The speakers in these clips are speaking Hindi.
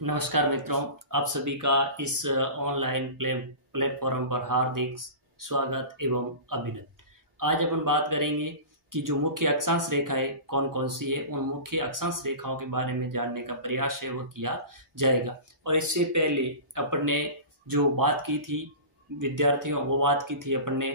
नमस्कार मित्रों, आप सभी का इस ऑनलाइन प्लेटफॉर्म पर हार्दिक स्वागत एवं अभिनंदन। आज अपन बात करेंगे कि जो मुख्य अक्षांश रेखाएं कौन कौन सी है, उन मुख्य अक्षांश रेखाओं के बारे में जानने का प्रयास है वो किया जाएगा। और इससे पहले अपन ने जो बात की थी विद्यार्थियों, वो बात की थी अपन ने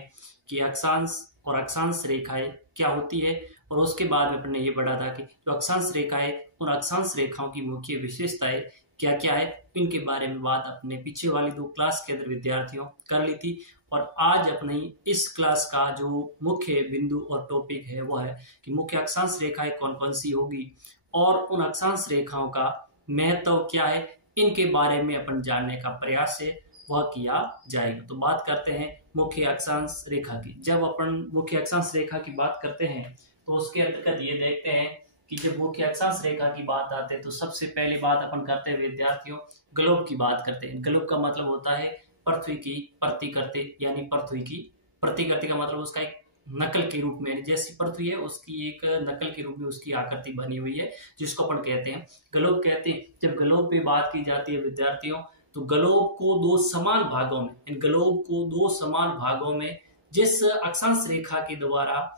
कि अक्षांश और अक्षांश रेखाएं क्या होती है, और उसके बाद में अपन ने ये पढ़ा था कि जो अक्षांश रेखाएं, उन अक्षांश रेखाओं की मुख्य विशेषताएं क्या क्या है, इनके बारे में बात अपने पीछे वाली 2 क्लास के अंदर विद्यार्थियों कर ली थी। और आज अपनी इस क्लास का जो मुख्य बिंदु और टॉपिक है वो है कि मुख्य अक्षांश रेखाएं कौन कौन सी होगी और उन अक्षांश रेखाओं का महत्व क्या है, इनके बारे में अपन जानने का प्रयास है वह किया जाएगा। तो बात करते हैं मुख्य अक्षांश रेखा की। जब अपन मुख्य अक्षांश रेखा की बात करते हैं तो उसके अंतर्गत ये देखते हैं कि जब मुख्य अक्षांश रेखा की बात आते हैं तो सबसे पहली बात अपन करते हैं विद्यार्थियों, ग्लोब की बात करते हैं। ग्लोब का मतलब होता है पृथ्वी की प्रतिकृति, यानी पृथ्वी की प्रतिकृति का मतलब उसका एक नकल के रूप में, जैसी पृथ्वी है उसकी एक नकल के रूप में उसकी आकृति बनी हुई है, जिसको अपन कहते हैं ग्लोब कहते हैं। जब ग्लोब पे बात की जाती है विद्यार्थियों, तो ग्लोब को 2 समान भागों में, इन ग्लोब को 2 समान भागों में जिस अक्षांश रेखा के द्वारा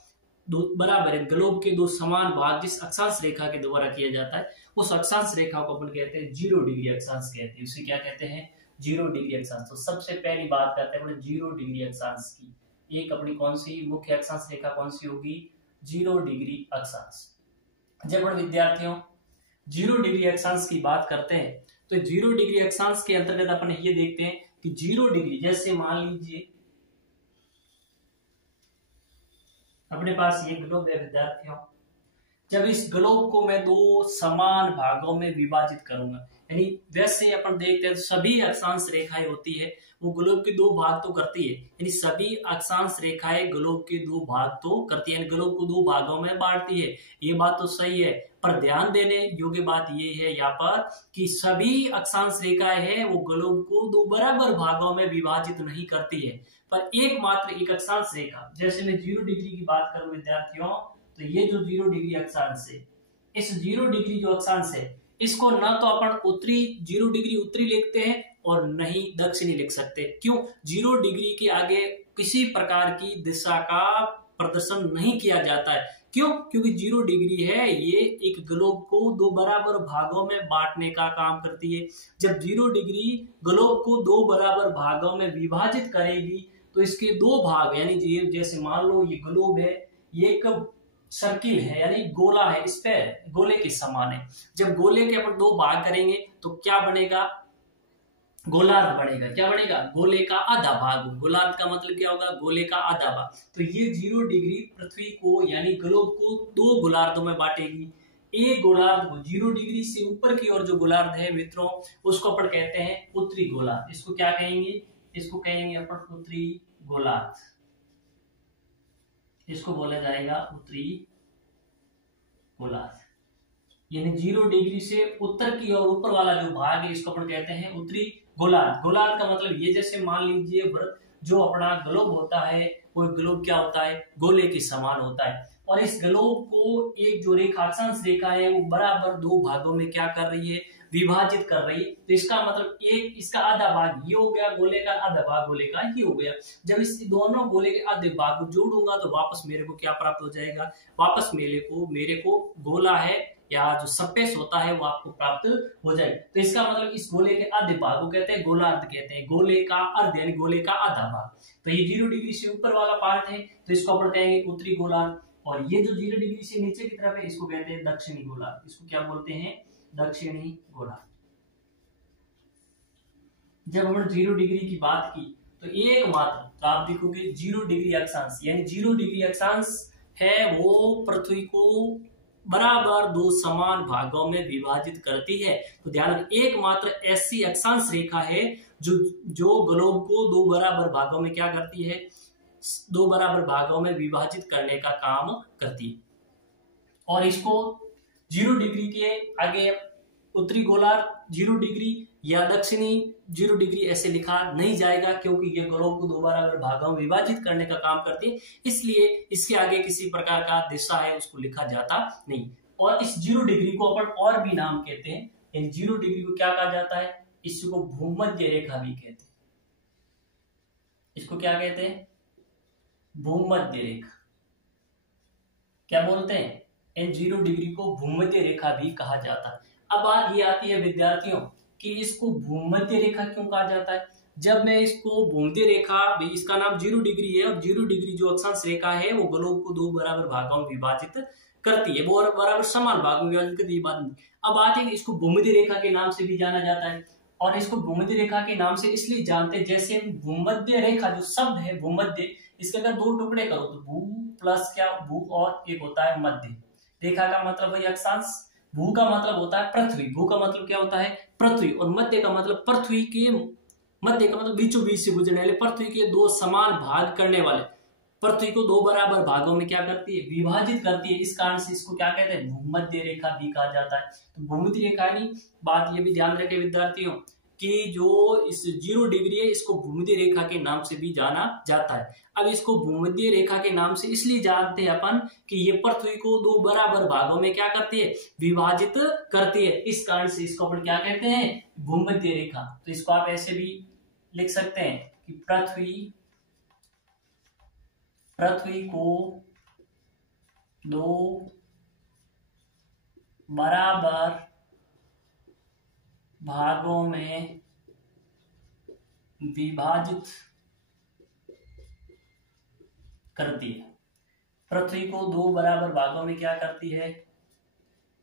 बराबर है, ग्लोब के 2 समान भाग जिस अक्षांश रेखा के द्वारा किया जाता है, उस अक्षांश रेखा को अपन कहते हैं 0 डिग्री अक्षांश कहते हैं। उसे क्या कहते हैं? 0 डिग्री अक्षांश। तो सबसे पहली बात करते हैं अपने 0 डिग्री अक्षांश की। एक अपनी कौन सी मुख्य अक्षांश रेखा कौन सी होगी? 0 डिग्री अक्षांश। जब अपन विद्यार्थियों 0 डिग्री अक्षांश की बात करते हैं तो 0 डिग्री अक्षांश के अंतर्गत अपन ये देखते हैं कि 0 डिग्री, जैसे मान लीजिए अपने पास ये ग्लोब है विद्यार्थियों, जब इस ग्लोब को मैं 2 समान भागों में विभाजित करूंगा, यानी वैसे अपन देखते हैं तो सभी अक्षांश रेखाएं होती है वो ग्लोब के 2 भाग तो करती है, यानी सभी अक्षांश रेखाएं ग्लोब के 2 भाग तो करती है, यानी ग्लोब को 2 भागों में बांटती है। ये बात तो सही है, पर ध्यान देने योग्य बात ये है यहाँ पर कि सभी अक्षांश रेखाएं हैं वो ग्लोब को 2 बराबर भागों में विभाजित नहीं करती है, पर एकमात्र एक अक्षांश रेखा, जैसे मैं 0 डिग्री की बात करूं विद्यार्थियों, तो ये जो 0 डिग्री अक्षांश है, इस 0 डिग्री जो अक्षांश है, इसको ना तो अपन उत्तरी 0 डिग्री उत्तरी लिखते हैं और नहीं दक्षिणी लिख सकते। क्यों? 0 डिग्री के आगे किसी प्रकार की दिशा का प्रदर्शन नहीं किया जाता है। क्यों? क्योंकि 0 डिग्री है ये एक ग्लोब को 2 बराबर भागों में बांटने का काम करती है। जब 0 डिग्री ग्लोब को 2 बराबर भागों में विभाजित करेगी तो इसके 2 भाग, यानी जैसे मान लो ये ग्लोब है, ये एक सर्किल है यानी गोला है, इस पे गोले के समान है। जब गोले के अपन 2 भाग करेंगे तो क्या बनेगा? गोलार्ध बनेगा। क्या बनेगा? गोले का आधा भाग। गोलार्ध का मतलब क्या होगा? गोले का आधा भाग। तो ये 0 डिग्री पृथ्वी को यानी ग्लोब को 2 गोलार्धों में बांटेगी। एक गोलार्ध को 0 डिग्री से ऊपर की ओर जो गोलार्ध है मित्रों, उसको अपन कहते हैं उत्तरी गोलार्ध। इसको क्या कहेंगे? इसको कहेंगे अपन उत्तरी गोलार्ध, इसको बोला जाएगा उत्तरी गोलार्ध। यानी 0 डिग्री से उत्तर की ओर ऊपर वाला जो भाग है इसको अपन कहते हैं उत्तरी गोलार्ध। गोलार्ध का मतलब ये, जैसे मान लीजिए जो अपना ग्लोब होता है वो ग्लोब क्या होता है? गोले के समान होता है, और इस ग्लोब को एक जो रेखा अक्षांश रेखा है वो बराबर 2 भागों में क्या कर रही है? विभाजित कर रही है। तो इसका मतलब एक इसका आधा भाग ये हो गया गोले का, आधा भाग गोले का ये हो गया। जब इस दोनों गोले के आधे भाग को जोड़ूंगा तो वापस मेरे को क्या प्राप्त हो जाएगा? वापस मेरे को गोला है या जो सरफेस होता है वो आपको प्राप्त हो जाएगा। तो इसका मतलब इस गोले के आधे भाग को कहते हैं गोलार्ध कहते हैं, गोले का अर्ध यानी गोले का आधा भाग। तो ये 0 डिग्री से ऊपर वाला पार्ट है तो इसको अपन कहेंगे उत्तरी गोलार्ध, और ये जो 0 डिग्री से नीचे की तरफ है इसको कहते हैं दक्षिणी गोलार्ध। इसको क्या बोलते हैं? दक्षिणी गोलार्ध। जब हमने 0 डिग्री की बात की तो एकमात्र, तो आप देखोगे 0 डिग्री अक्षांश, यानी 0 डिग्री अक्षांश है वो पृथ्वी को बराबर 2 समान भागों में विभाजित करती है। तो ध्यान रखें, एकमात्र ऐसी अक्षांश रेखा है जो ग्लोब को 2 बराबर भागों में क्या करती है? 2 बराबर भागों में विभाजित करने का काम करती है। और इसको 0 डिग्री के आगे उत्तरी गोलार्ध 0 डिग्री या दक्षिणी 0 डिग्री ऐसे लिखा नहीं जाएगा, क्योंकि ये ग्लोब को 2 बराबर भागों में विभाजित करने का काम करती है, इसलिए इसके आगे किसी प्रकार का दिशा है उसको लिखा जाता नहीं। और इस 0 डिग्री को अपन और भी नाम कहते हैं, इन 0 डिग्री को क्या कहा जाता है, इसको भूमध्य रेखा भी कहते हैं। इसको क्या कहते हैं, भूमध्य रेखा। क्या बोलते हैं, इन 0 डिग्री को भूमध्य रेखा भी कहा जाता है। अब बात ये आती है विद्यार्थियों कि इसको भूमध्य रेखा क्यों कहा जाता है। जब मैं इसको भूमध्य रेखा भी, इसका नाम 0 डिग्री है, और 0 डिग्री जो अक्षांश रेखा है वो ग्लोब को 2 बराबर भागों में विभाजित करती है, वो बराबर समान भागों में विभाजित करती है। अब आते हैं, इसको भूमध्य रेखा के नाम से भी जाना जाता है, और इसको भूमध्य रेखा के नाम से इसलिए जानते हैं, जैसे भूमध्य रेखा जो शब्द है भूमध्य, इसके अगर 2 टुकड़े करो तो भू प्लस क्या भू, और एक होता है मध्य। रेखा का मतलब है अक्षांश, भू का मतलब होता है पृथ्वी, भू का मतलब क्या होता है पृथ्वी, और मध्य का मतलब पृथ्वी के मध्य का मतलब बीचों बीच से गुजरने वाले, पृथ्वी के 2 समान भाग करने वाले, पृथ्वी को 2 बराबर भागों में क्या करती है, विभाजित करती है। इस कारण से इसको क्या कहते हैं, भूमध्य रेखा भी कहा जाता है। तो भूमध्य रेखा नहीं, बात ये भी ध्यान रखें विद्यार्थियों कि जो इस 0 डिग्री है इसको भूमध्य रेखा के नाम से भी जाना जाता है। अब इसको भूमध्य रेखा के नाम से इसलिए जानते हैं अपन कि ये पृथ्वी को 2 बराबर भागों में क्या करती है, विभाजित करती है। इस कारण से इसको अपन क्या कहते हैं, भूमध्य रेखा। तो इसको आप ऐसे भी लिख सकते हैं कि पृथ्वी को 2 बराबर भागों में विभाजित करती है। पृथ्वी को 2 बराबर भागों में क्या करती है,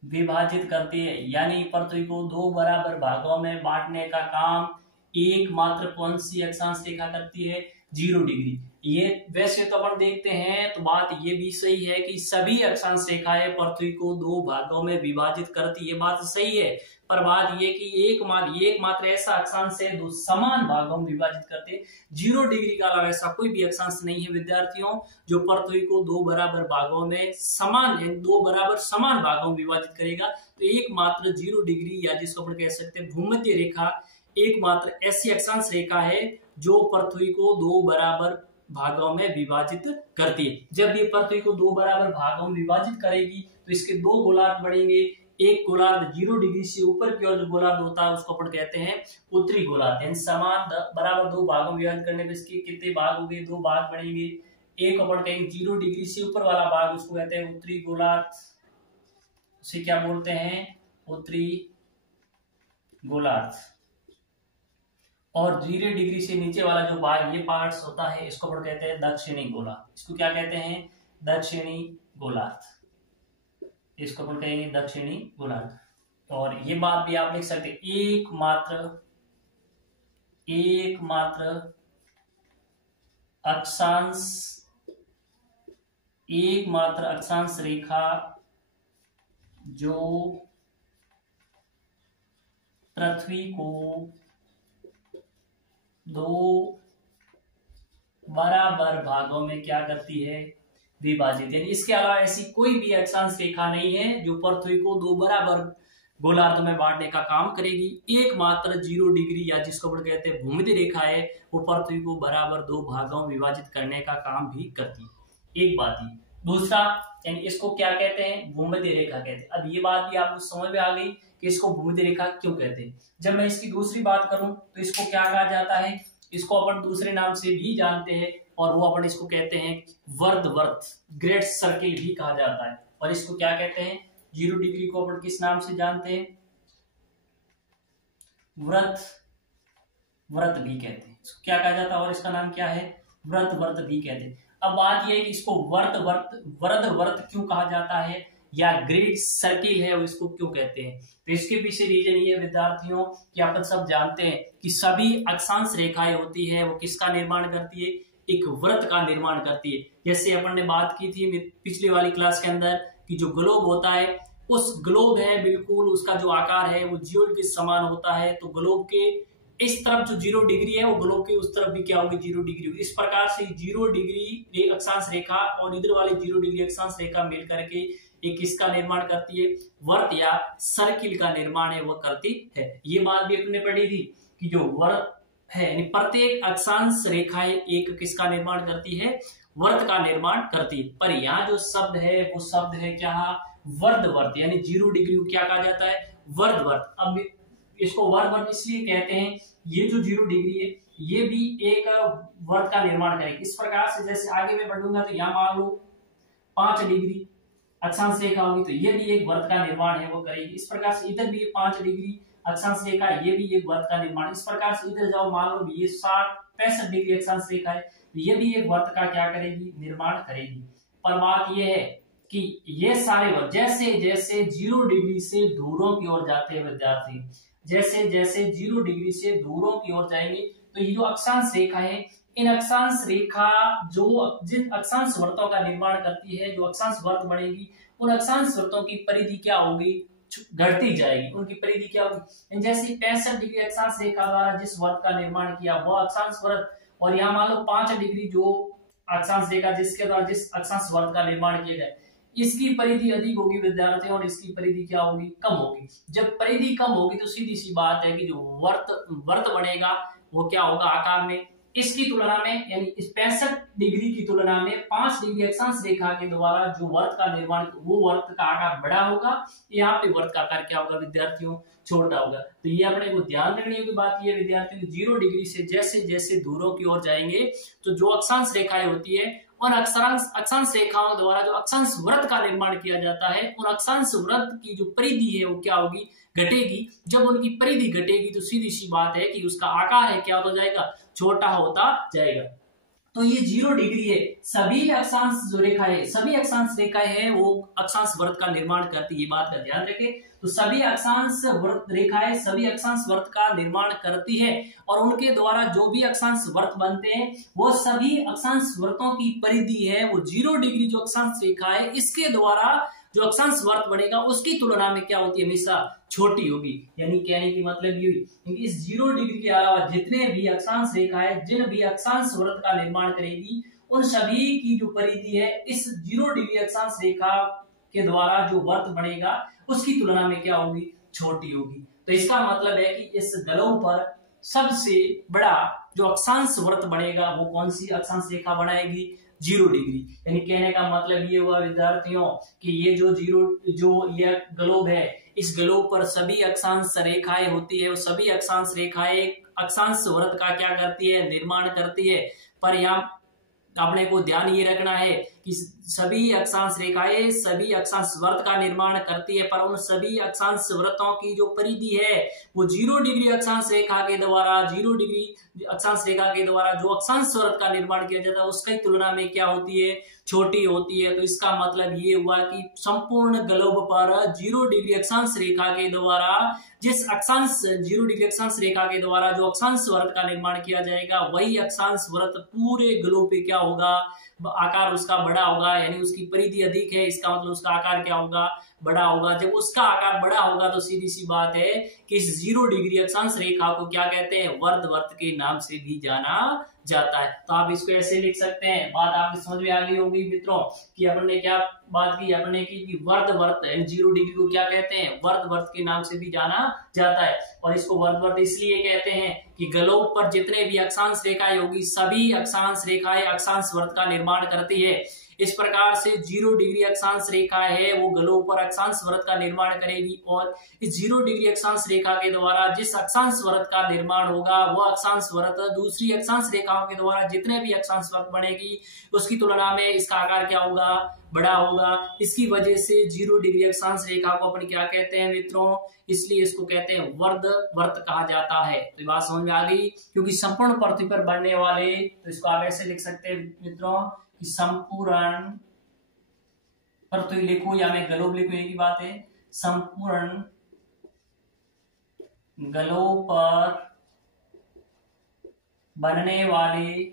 विभाजित करती है। यानी पृथ्वी को 2 बराबर भागों में बांटने का काम एकमात्र कौन सी अक्षांश रेखा करती है, 0 डिग्री। ये वैसे तो अपन देखते हैं तो बात ये भी सही है कि सभी अक्षांश रेखाएं पृथ्वी को 2 भागों में विभाजित करती है, बात सही है। पर बात ये कि एकमात्र ऐसा अक्षांश है जो समान भागों में विभाजित करते हैं। 0 डिग्री का अलावा ऐसा कोई भी अक्षांश नहीं है विद्यार्थियों जो पृथ्वी को 2 बराबर भागों में समान 2 बराबर समान भागों में विभाजित करेगा। तो एकमात्र 0 डिग्री या जिसको अपन कह सकते हैं भूमध्य रेखा एकमात्र ऐसी अक्षांश रेखा है जो पृथ्वी को 2 बराबर भागों में विभाजित करती है। जब ये पृथ्वी को 2 बराबर भागों में विभाजित करेगी तो इसके 2 गोलार्ध बढ़ेंगे। एक गोलार्ध 0 डिग्री से ऊपर की ओर जो गोलार्ध होता है उसको अपन कहते हैं उत्तरी गोलार्ध। यानी समान बराबर 2 भागों में विभाजित करने पर इसके कितने भाग हो गए, 2 भाग बढ़ेंगे। एक अपन कहेंगे 0 डिग्री से ऊपर वाला भाग, उसको कहते हैं उत्तरी गोलार्ध, उसे क्या बोलते हैं, उत्तरी गोलार्ध। और 0 डिग्री से नीचे वाला जो भाग, ये पार्ट्स होता है, इसको अपन कहते हैं दक्षिणी गोलार्ध। इसको क्या कहते हैं, दक्षिणी गोलार्ध। इसको अपन कहेंगे दक्षिणी गोलार्ध। और ये बात भी आप लिख सकते हैं, एकमात्र अक्षांश रेखा जो पृथ्वी को 2 बराबर भागों में क्या करती है, विभाजित। यानी इसके अलावा ऐसी कोई भी अक्षांश रेखा नहीं है जो पृथ्वी को 2 बराबर गोलार्ध में बांटने का काम करेगी। एकमात्र 0 डिग्री या जिसको अपन कहते हैं भूमध्य रेखा है वो पृथ्वी को बराबर 2 भागों में विभाजित करने का काम भी करती है। एक बात ही। दूसरा, यानी इसको क्या कहते हैं, भूमध्य रेखा कहते हैं। अब ये बात भी आपको समझ में आ गई कि इसको भूमध्य रेखा क्यों कहते हैं। जब मैं इसकी दूसरी बात करूं तो इसको क्या कहा जाता है, इसको अपन दूसरे नाम से भी जानते हैं और वो अपन इसको कहते हैं वर्धवर्त, ग्रेट सर्किल भी कहा जाता है। और इसको क्या कहते हैं, 0 डिग्री को अपन किस नाम से जानते हैं, व्रत भी कहते हैं। इसको क्या कहा जाता है और इसका नाम क्या है, व्रत भी कहते हैं। अब बात यह है कि इसको वर्धवर्त क्यों कहा जाता है या ग्रेट सर्किल है, इसको क्यों कहते हैं। तो इसके पीछे रीजन ये विद्यार्थियों कि अपन सब जानते हैं कि सभी अक्षांश रेखाएं होती है वो किसका निर्माण करती है, एक वृत्त का निर्माण करती है। जैसे अपन ने बात की थी पिछली वाली क्लास के अंदर कि जो ग्लोब होता है, उस ग्लोब है बिल्कुल उसका जो आकार है वो जियोइड के समान होता है। तो ग्लोब के इस तरफ जो 0 डिग्री है वो ग्लोब के उस तरफ भी क्या होगी, 0 डिग्री होगी। इस प्रकार से 0 डिग्री अक्षांश रेखा और इधर वाली 0 डिग्री अक्षांश रेखा मिल करके एक किसका निर्माण करती है, वर्त या सर्किल का निर्माण है वो करती है। ये बात भी अपने पढ़ी थी कि जो वर्त है यानी प्रत्येक अक्षांश रेखाएं एक किसका निर्माण करती है, वर्त का निर्माण करती है। पर यहाँ जो शब्द है वो शब्द है क्या, वर्धवर्त। यानी 0 डिग्री को क्या कहा जाता है, वर्धवर्त। अब इसको वर्धवर्त इसलिए कहते हैं, ये जो 0 डिग्री है ये भी एक वर्त का निर्माण करेगी। इस प्रकार से जैसे आगे मैं बढ़ूंगा तो यहाँ मान लो 5 डिग्री अक्षांश रेखा होगी, तो ये भी एक वर्त का निर्माण है वो करेगी। इस प्रकार से इधर भी 5 डिग्री अक्षांश रेखा है, ये भी एक वर्त का निर्माण। इस प्रकार से इधर जाओ, मान लो ये 65 डिग्री अक्षांश रेखा है, ये भी एक वर्त का क्या करेगी, निर्माण करेगी। पर बात ये है कि ये सारे वर्त जैसे जैसे 0 डिग्री से दूरों की ओर जाते हैं विद्यार्थी, जैसे जैसे 0 डिग्री से दूरों की ओर जाएंगे, तो ये जो अक्षांश रेखा है, इन अक्षांश रेखा जो जिन अक्षांश वर्तों का निर्माण करती है, जो अक्षांश वर्त बनेगी, उन अक्षांश वर्तों की परिधि क्या होगी, घटती जाएगी। उनकी परिधि क्या होगी, जैसे 65 डिग्री अक्षांश रेखा द्वारा जिस वर्त का निर्माण किया वो अक्षांश वर्त, और यहाँ मान लो 5 डिग्री जो अक्षांश रेखा जिसके द्वारा जिस अक्षांश वर्त का निर्माण किया जाए, इसकी परिधि अधिक होगी विद्यार्थियों और इसकी परिधि क्या होगी, कम होगी। जब परिधि कम होगी तो सीधी सी बात है कि जो वर्त बनेगा वो क्या होगा, आकार में इसकी तुलना में, यानी इस 65 डिग्री की तुलना में 5 डिग्री अक्षांश रेखा के द्वारा जो वर्त का निर्माण, वो वर्त का आकार बड़ा होगा, यहाँ पे वर्त का आकार क्या होगा विद्यार्थियों, छोटा होगा। तो ये अपने को ध्यान रखने की बात ये विद्यार्थियों, 0 डिग्री से जैसे जैसे दूरों की ओर जाएंगे तो जो अक्षांश रेखाएं होती है, उन अक्षांश रेखाओं द्वारा जो अक्षांश वृत्त का निर्माण किया जाता है, उन अक्षांश वृत्त की जो परिधि है वो क्या होगी, घटेगी। जब उनकी परिधि घटेगी तो सीधी सी बात है कि उसका आकार है क्या हो जाएगा, छोटा होता जाएगा। तो ये 0 डिग्री है, सभी अक्षांश जो रेखा है, सभी अक्षांश रेखाएं हैं वो अक्षांश वृत्त का निर्माण करती है, ये बात का ध्यान रखें। तो सभी अक्षांश वृत्त रेखाएं सभी अक्षांश वृत्त का निर्माण करती है, और उनके द्वारा जो भी अक्षांश वृत्त बनते हैं वो सभी अक्षांश वृत्तों की परिधि है वो 0 डिग्री जो अक्षांश रेखा है इसके द्वारा जो अक्षांश वृत्त बनेगा उसकी तुलना में क्या होती है, हमेशा छोटी होगी। यानी कहने की मतलब ये हुई, इस 0 डिग्री के अलावा जितने भी अक्षांश रेखा है, जिन भी अक्षांश वृत्त का निर्माण करेगी, उन सभी की जो परिधि है इस 0 डिग्री अक्षांश रेखा के द्वारा जो वृत्त बनेगा उसकी तुलना में क्या होगी, छोटी होगी। तो इसका मतलब है कि इस गलों पर सबसे बड़ा जो अक्षांश वृत्त बनेगा वो कौन सी अक्षांश रेखा बनाएगी, 0 डिग्री। यानी कहने का मतलब ये हुआ विद्यार्थियों कि ये जो ये ग्लोब है, इस ग्लोब पर सभी अक्षांश रेखाएं होती है, वो सभी अक्षांश रेखाएं अक्षांश वृत्त का क्या करती है, निर्माण करती है। पर यहाँ अपने को ध्यान ये रखना है कि सभी अक्षांश रेखाएं सभी अक्षांश वृत्त का निर्माण करती है, पर उन सभी अक्षांश वृत्तों की जो परिधि है वो 0 डिग्री अक्षांश रेखा के द्वारा 0 डिग्री अक्षांश रेखा के द्वारा जो अक्षांश वृत्त का निर्माण किया जाता है उसकी तुलना में क्या होती है, छोटी होती है। तो इसका मतलब ये हुआ कि संपूर्ण ग्लोब पर 0 डिग्री अक्षांश रेखा के द्वारा जिस अक्षांश 0 डिग्री अक्षांश रेखा के द्वारा जो अक्षांश वृत्त का निर्माण किया जाएगा वही अक्षांश वृत्त पूरे ग्लोब पे क्या होगा, आकार उसका बड़ा होगा। यानी उसकी परिधि अधिक है, इसका मतलब उसका आकार क्या होगा, बड़ा होगा। जब उसका आकार बड़ा होगा तो सीधी सी बात है कि इस 0 डिग्री अक्षांश रेखा को क्या कहते हैं, वर्धवर्त के नाम से भी जाना जाता है। तो आप इसको ऐसे लिख सकते हैं। बात आपकी समझ में आ गई होगी मित्रों कि अपन ने क्या बात की, अपने की वर्धवर्त 0 डिग्री को क्या कहते हैं, वर्धवर्त के नाम से भी जाना जाता है। और इसको वर्धवर्त इसलिए कहते हैं कि ग्लोब पर जितने भी अक्षांश रेखाएं होगी सभी अक्षांश रेखाएं अक्षांश वर्त का निर्माण करती है। इस प्रकार से 0 डिग्री अक्षांश रेखा है वो ग्लोब पर अक्षांश वृत्त का निर्माण करेगी, और इस 0 डिग्री अक्षांश रेखा के द्वारा जिस अक्षांश वृत्त का निर्माण होगा वो अक्षांश वृत्त दूसरी अक्षांश रेखाओं के द्वारा जितने भी अक्षांश वृत्त बनेगी उसकी तुलना में इसका आकार क्या होगा, बड़ा होगा। इसकी वजह से 0 डिग्री अक्षांश रेखा को अपन क्या कहते हैं मित्रों, इसलिए इसको कहते हैं वर्धवर्त कहा जाता है। तो बात समझ में आ गई, क्योंकि संपूर्ण पृथ्वी पर बनने वाले, तो इसको आप ऐसे लिख सकते हैं मित्रों कि संपूर्ण पृथ्वी लिखो या मैं ग्लोब लिखूं, एक ही बात है। संपूर्ण ग्लोब पर बनने वाले,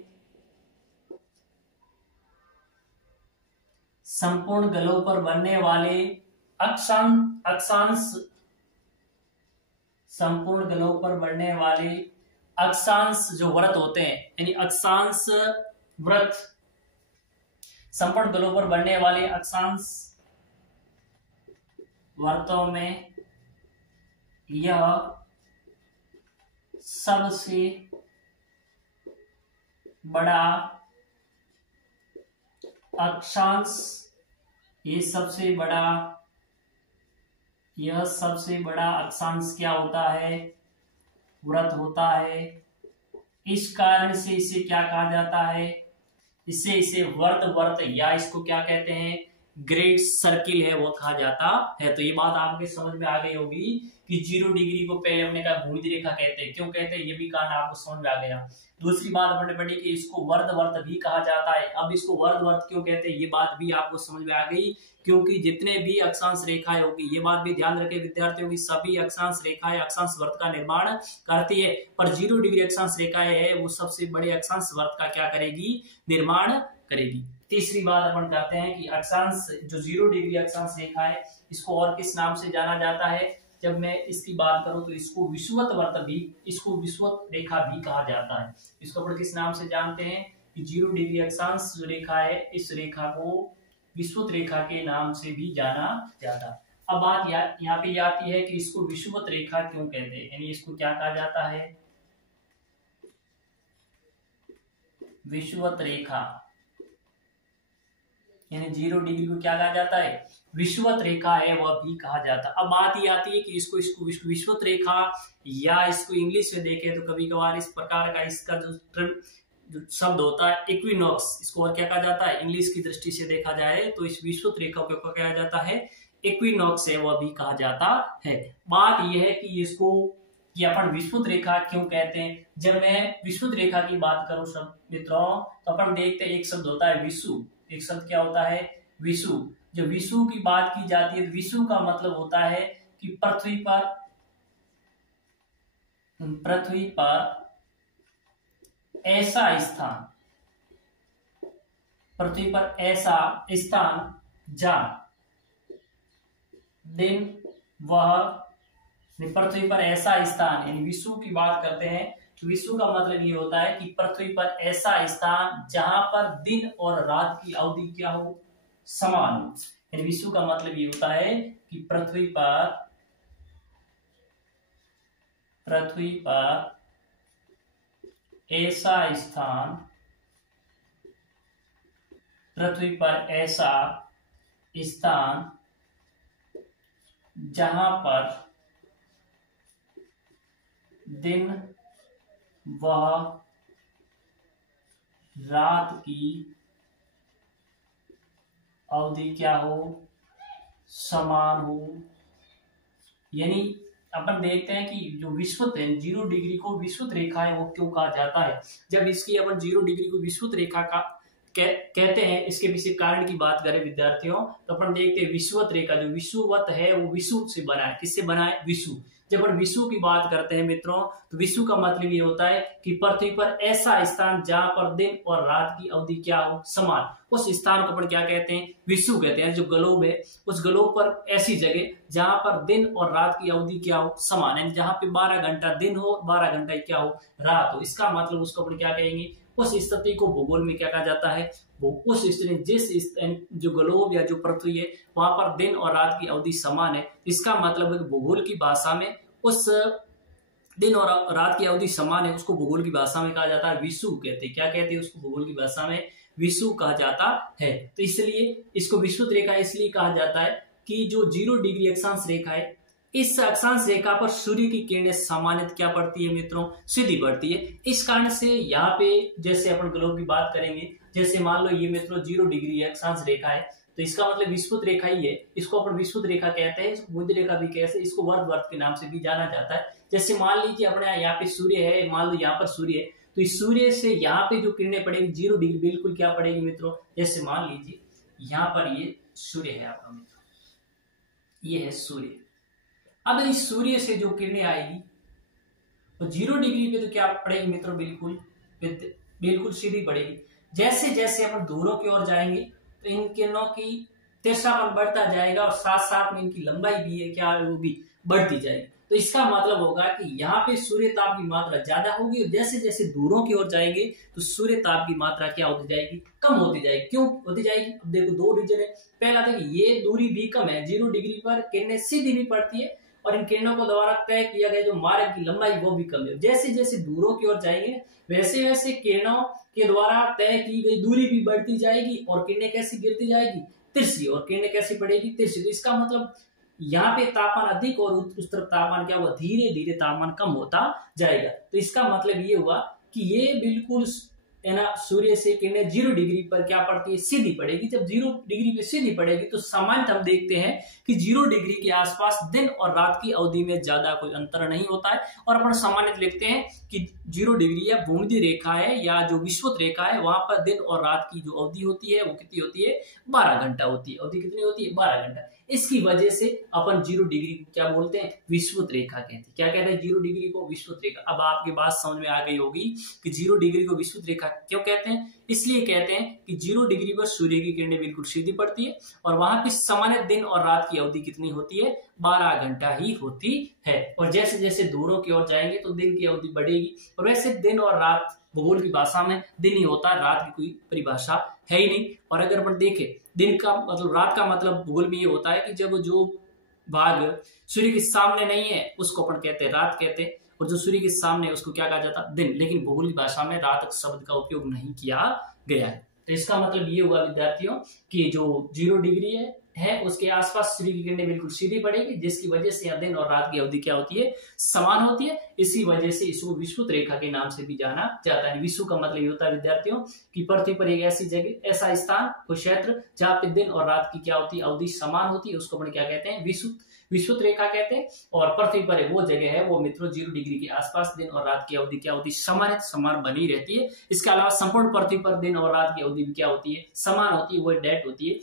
संपूर्ण ग्लोब पर बनने वाले अक्षांश, संपूर्ण ग्लोब पर बनने वाले अक्षांश जो वृत्त होते हैं, यानी अक्षांश वृत्त, संपूर्ण ग्लोब पर बनने वाले अक्षांश वृत्तों में यह सबसे बड़ा अक्षांश, ये सबसे बड़ा यह सबसे बड़ा अक्षांश क्या होता है? वृत्त होता है। इस कारण से इसे क्या कहा जाता है? इसे वर्त वर्त या इसको क्या कहते हैं? ग्रेट सर्किल है वो कहा जाता है। तो ये बात आपके समझ में आ गई होगी कि 0 डिग्री को पहले हमने कहा भूमध्य रेखा कहते हैं। क्यों कहते हैं ये भी कारण आपको समझ में आ गया। दूसरी बात हमने पढ़ी कि इसको वर्त वर्त भी कहा जाता है। अब इसको वर्त वर्त क्यों कहते हैं ये बात भी आपको समझ में आ गई, क्योंकि जितने भी अक्षांश रेखाएं होगी, ये बात भी ध्यान रखें विद्यार्थियों की, सभी अक्षांश रेखाएं अक्षांश वर्त का निर्माण करती है, पर 0 डिग्री अक्षांश रेखाएं है वो सबसे बड़े अक्षांश वर्त का क्या करेगी? निर्माण करेगी। तीसरी बात अपन करते हैं कि अक्षांश जो 0 डिग्री अक्षांश रेखा है इसको और किस नाम से जाना जाता है? जब मैं इसकी बात करूं तो इसको विषुवत वर्त भी, इसको विषुवत रेखा भी कहा जाता है। इसको अपन किस नाम से जानते हैं कि 0 डिग्री अक्षांश जो रेखा है इस रेखा को विषुवत रेखा के नाम से भी जाना जाता है। अब बात यहाँ पे आती है कि इसको विषुवत रेखा क्यों कहते हैं, यानी इसको क्या कहा जाता है? विषुवत रेखा, यानी 0 डिग्री को क्या कहा जाता है? विषुवत रेखा है वह भी कहा जाता है। अब बात ये आती है कि इसको विषुवत रेखा या इसको इंग्लिश में देखें तो कभी कभार इस प्रकार का इसका जो शब्द होता है इक्विनॉक्स, इसको और क्या कहा जाता है? इंग्लिश की दृष्टि से देखा जाए तो इस विषुवत रेखा को क्या कहा जाता है? इक्विनॉक्स है वह भी कहा जाता है। बात यह है कि इसको कि अपन विषुवत रेखा क्यों कहते हैं। जब मैं विषुवत रेखा की बात करूं सब मित्रों तो अपन देखते हैं एक शब्द होता है विषु। एक शब्द क्या होता है? विषु। जब विषु की बात की जाती है तो विषु का मतलब होता है कि पृथ्वी पर ऐसा स्थान, पृथ्वी पर ऐसा स्थान जहां दिन वह, पृथ्वी पर ऐसा स्थान, यानी विषु की बात करते हैं तो विषु का मतलब ये होता है कि पृथ्वी पर ऐसा स्थान जहां पर दिन और रात की अवधि क्या हो? समान हो। यानी विषु का मतलब ये होता है कि पृथ्वी पर ऐसा स्थान, पृथ्वी पर ऐसा स्थान जहां पर दिन व रात की अवधि क्या हो? समान हो। यानी अपन देखते हैं कि जो विषुवत है 0 डिग्री को विषुवत रेखा है वो क्यों कहा जाता है। जब इसकी अपन 0 डिग्री को विषुवत रेखा का कहते हैं, इसके पीछे कारण की बात करें विद्यार्थियों तो अपन देखते हैं विषुवत रेखा जो विषुवत है वो विषु से बना है। किससे बना है? विषु। जब अपन विषु की बात करते हैं मित्रों तो विषु का मतलब ये होता है कि पृथ्वी पर ऐसा स्थान जहां पर दिन और रात की अवधि क्या हो? समान। उस स्थान को अपन क्या कहते हैं? विषु कहते हैं। जो ग्लोब है उस ग्लोब पर ऐसी जगह जहां पर दिन और रात की अवधि क्या हो? समान, यानी जहां पे 12 घंटा दिन हो 12 घंटा क्या हो? रात हो। इसका मतलब उसको अपन क्या कहेंगे? उस स्थिति को भूगोल में क्या कहा जाता है? वो उस स्थिति जिस जो ग्लोब या जो पृथ्वी है वहां पर दिन और रात की अवधि समान है, इसका मतलब है भूगोल की भाषा में उस दिन और रात की अवधि समान है, उसको भूगोल की भाषा में कहा जाता है विषु कहते हैं। क्या कहते हैं उसको? भूगोल की भाषा में विषु कहा जाता है। तो इसलिए इसको विषुवत रेखा इसलिए कहा जाता है कि जो 0 डिग्री अक्षांश रेखा है इस अक्षांश रेखा पर सूर्य की किरणें सामान्यतः क्या पड़ती है मित्रों? सीधी पड़ती है। इस कारण से यहाँ पे जैसे अपन ग्लोब की बात करेंगे, जैसे मान लो ये मित्रों 0 डिग्री अक्षांश रेखा है तो इसका मतलब विषुवत रेखा ही है। इसको अपन विषुवत रेखा कहते हैं, इसको भूमध्य रेखा भी कहते हैं, इसको वर्त वर्त के नाम से भी जाना जाता है। जैसे मान लीजिए अपने यहाँ पे सूर्य है, मान लो यहाँ पर सूर्य है तो इस सूर्य से यहाँ पे जो किरणें पड़ेगी 0 डिग्री बिल्कुल क्या पड़ेगी मित्रों? जैसे मान लीजिए यहाँ पर ये सूर्य है आपका मित्रों, ये है सूर्य। अब इस सूर्य से जो किरणें आएगी तो 0 डिग्री पे तो क्या पड़ेगी मित्रों? बिल्कुल सीधी पड़ेगी। जैसे जैसे अपन दूरों की ओर जाएंगे तो इन किरणों की तिरछापन बढ़ता जाएगा और साथ साथ में इनकी लंबाई भी है क्या वो भी बढ़ती जाएगी। तो इसका मतलब होगा कि यहाँ पे सूर्य ताप की मात्रा ज्यादा होगी और जैसे जैसे दूरों की ओर जाएंगे तो सूर्य ताप की मात्रा क्या होती जाएगी? कम होती जाएगी। क्यों होती जाएगी? अब देखो दो रीजन है। पहला देखिए ये दूरी भी कम है, 0 डिग्री पर किरणें सीधी भी पड़ती है और इन किरणों को द्वारा तय किया गया जो मार्ग की लंबाई वो भी कम है। जैसे जैसे दूरों की ओर जाएंगे वैसे वैसे किरणों के द्वारा तय की गई दूरी भी बढ़ती जाएगी और किरणें कैसी गिरती जाएगी? तिरछी। और किरणें कैसी पड़ेगी? तिरछी। तो इसका मतलब यहाँ पे तापमान अधिक और उस तरफ तापमान क्या हुआ, धीरे धीरे तापमान कम होता जाएगा। तो इसका मतलब ये हुआ कि ये बिल्कुल है ना, सूर्य से किरणें 0 डिग्री पर क्या पड़ती है, सीधी पड़ेगी। जब 0 डिग्री पे सीधी पड़ेगी तो सामान्य हम देखते हैं कि 0 डिग्री के आसपास दिन और रात की अवधि में ज्यादा कोई अंतर नहीं होता है। और अपन सामान्य लिखते हैं कि 0 डिग्री या भूमध्य रेखा है या जो विषुवत रेखा है, वहां पर दिन और रात की जो अवधि होती है वो कितनी होती है, 12 घंटा होती है। अवधि कितनी होती है, 12 घंटा। इसकी वजह से अपन 0 डिग्री को क्या बोलते हैं, विषुवत रेखा कहते हैं। क्या कहते हैं, 0 डिग्री को विषुवत रेखा। अब आपकी बात समझ में आ गई होगी कि 0 डिग्री को विषुवत रेखा क्यों कहते हैं। इसलिए कहते हैं कि 0 डिग्री पर सूर्य की किरणें बिल्कुल सीधी पड़ती है और वहां पे सामान्य दिन और रात की अवधि कितनी होती है, 12 घंटा ही होती है। और जैसे जैसे दूरों की ओर जाएंगे तो दिन की अवधि बढ़ेगी। और वैसे दिन और रात भूगोल की भाषा में दिन ही होता है, रात की कोई परिभाषा है ही नहीं। और अगर अपन देखें दिन का मतलब, रात का मतलब भूगोल में ये होता है कि जब जो भाग सूर्य के सामने नहीं है उसको अपन कहते हैं रात कहते हैं, और जो सूर्य के सामने है उसको क्या कहा जाता है, दिन। लेकिन भूगोल की भाषा में रात शब्द का उपयोग नहीं किया गया है। तो इसका मतलब ये हुआ विद्यार्थियों कि जो 0 डिग्री है उसके आसपास सूर्य की किरणें बिल्कुल सीधी पड़ेगी, जिसकी वजह से यहाँ दिन और रात की अवधि क्या होती है, समान होती है। इसी वजह से इसको विषुवत रेखा के नाम से भी जाना जाता है। विषु का मतलब ये होता है विद्यार्थियों कि पृथ्वी पर एक ऐसी जगह, ऐसा स्थान, कोई क्षेत्र जहाँ पे दिन और रात की क्या होती है, अवधि समान होती है, उसको अपन क्या कहते हैं, विषुवत रेखा कहते हैं। और पृथ्वी पर वो जगह है वो मित्रों 0 डिग्री के आसपास दिन और रात की अवधि क्या होती है, समान बनी रहती है। इसके अलावा संपूर्ण पृथ्वी पर दिन और रात की अवधि भी क्या होती है, समान होती है, वो डेट होती है।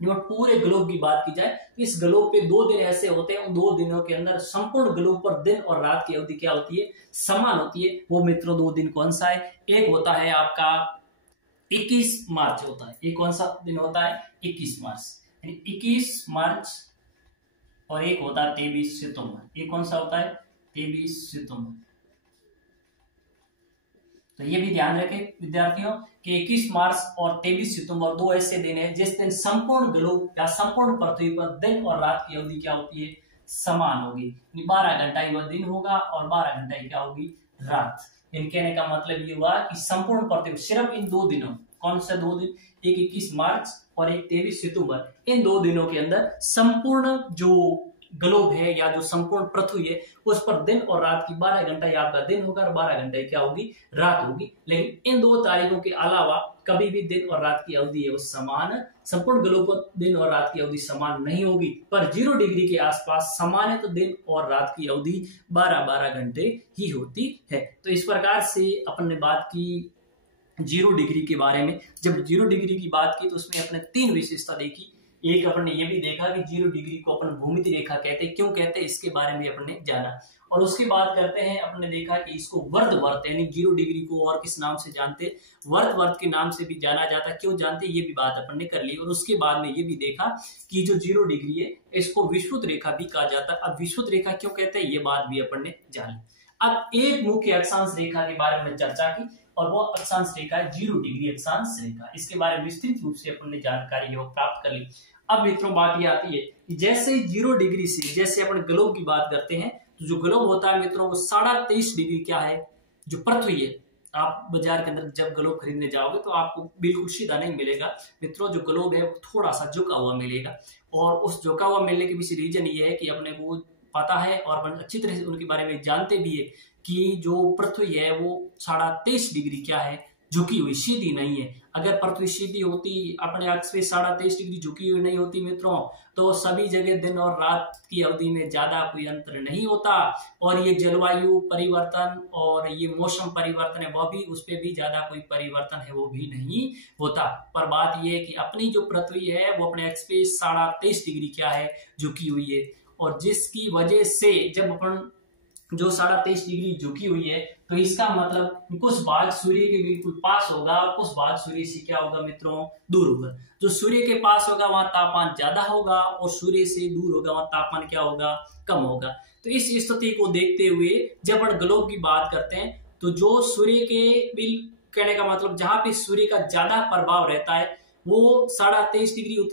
जब पूरे ग्लोब की बात की जाए तो इस ग्लोब पे 2 दिन ऐसे होते हैं, उन 2 दिनों के अंदर संपूर्ण ग्लोब पर दिन और रात की अवधि क्या होती है, समान होती है। वो मित्रों 2 दिन कौन सा है, एक होता है आपका 21 मार्च होता है। ये कौन सा दिन होता है, 21 मार्च, यानी 21 मार्च। और एक होता है 23 सितंबर। ये कौन सा होता है, 23 सितंबर। तो ये भी ध्यान रखें विद्यार्थियों कि 21 मार्च और 23 सितंबर 2 ऐसे दिन है जिस दिन संपूर्ण ग्लोब या संपूर्ण पृथ्वी पर दिन और रात की अवधि क्या होती है, समान होगी। 12 घंटा ही वह दिन होगा और 12 घंटा ही क्या होगी, रात। इन कहने का मतलब ये हुआ कि संपूर्ण पृथ्वी सिर्फ इन 2 दिनों, कौन से 2 दिन, एक 21 मार्च और एक 23 सितंबर, इन 2 दिनों के अंदर संपूर्ण जो ग्लोब है या जो संपूर्ण पृथ्वी है उस पर दिन और रात की 12 घंटा ही आपका दिन होगा और 12 घंटे क्या होगी, रात होगी। लेकिन इन 2 तारीखों के अलावा कभी भी दिन और रात की अवधि है वो समान, संपूर्ण ग्लोब पर दिन और रात की अवधि समान नहीं होगी। पर 0 डिग्री के आसपास समान है तो दिन और रात की अवधि 12-12 घंटे ही होती है। तो इस प्रकार से अपन ने बात की 0 डिग्री के बारे में। जब 0 डिग्री की बात की तो उसमें अपने 3 विशेषता देखी। एक अपन ने ये भी देखा कि 0 डिग्री को अपन भूमध्य रेखा कहते हैं, क्यों कहते हैं इसके बारे में अपन ने जाना। और उसके बाद करते हैं, अपन ने देखा कि इसको वर्त यानी 0 डिग्री को और किस नाम से जानते, वर्त के नाम से भी जाना जाता है। क्यों जानते ये भी बात अपन ने कर ली। और उसके बाद में ये भी देखा कि जो 0 डिग्री है इसको विषुवत रेखा भी कहा जाता है। अब विषुवत रेखा क्यों कहते हैं ये बात भी अपन ने जान ली। अब एक मुख्य अक्षांश रेखा के बारे में चर्चा की और वो अक्षांश रेखा है 0 डिग्री अक्षांश रेखा। इसके बारे में विस्तृत रूप से अपन ने जानकारी प्राप्त कर ली। अब मित्रों बात ये आती है कि जैसे 0 डिग्री से जैसे अपन ग्लोब की बात करते हैं तो जो ग्लोब होता है मित्रों वो 23.5 डिग्री क्या है, जो पृथ्वी है। आप बाजार के अंदर जब ग्लोब खरीदने जाओगे तो आपको बिल्कुल सीधा नहीं मिलेगा मित्रों, जो ग्लोब है वो थोड़ा सा झुका हुआ मिलेगा। और उस झुका हुआ मिलने के पीछे रीजन ये है कि अपने को पता है और अपन अच्छी तरह से उनके बारे में जानते भी है कि जो पृथ्वी है वो 23.5 डिग्री क्या है, झुकी हुई, सीधी नहीं है। अगर पृथ्वी सीधी होती, अपने अक्ष पे 23.5 डिग्री झुकी हुई नहीं होती मित्रों, तो सभी जगह दिन और रात की अवधि में ज्यादा कोई अंतर नहीं होता। और ये जलवायु परिवर्तन और ये मौसम परिवर्तन है वह भी, उस पर भी ज्यादा कोई परिवर्तन है वो भी नहीं होता। पर बात ये है कि अपनी जो पृथ्वी है वो अपने अक्ष पे 23.5 डिग्री क्या है, झुकी हुई है। और जिसकी वजह से जब अपन जो 23.5 डिग्री झुकी हुई है तो इसका मतलब कुछ भाग सूर्य के बिल्कुल पास होगा और कुछ भाग सूर्य से क्या होगा मित्रों, दूर होगा। जो सूर्य के पास होगा वहां तापमान ज्यादा होगा और सूर्य से दूर होगा वहां तापमान क्या होगा, कम होगा। तो इस स्थिति को देखते हुए जब हम ग्लोब की बात करते हैं तो जो सूर्य के कहने का मतलब जहां पे सूर्य का ज्यादा प्रभाव रहता है वो 23.5 डिग्री उत्तरी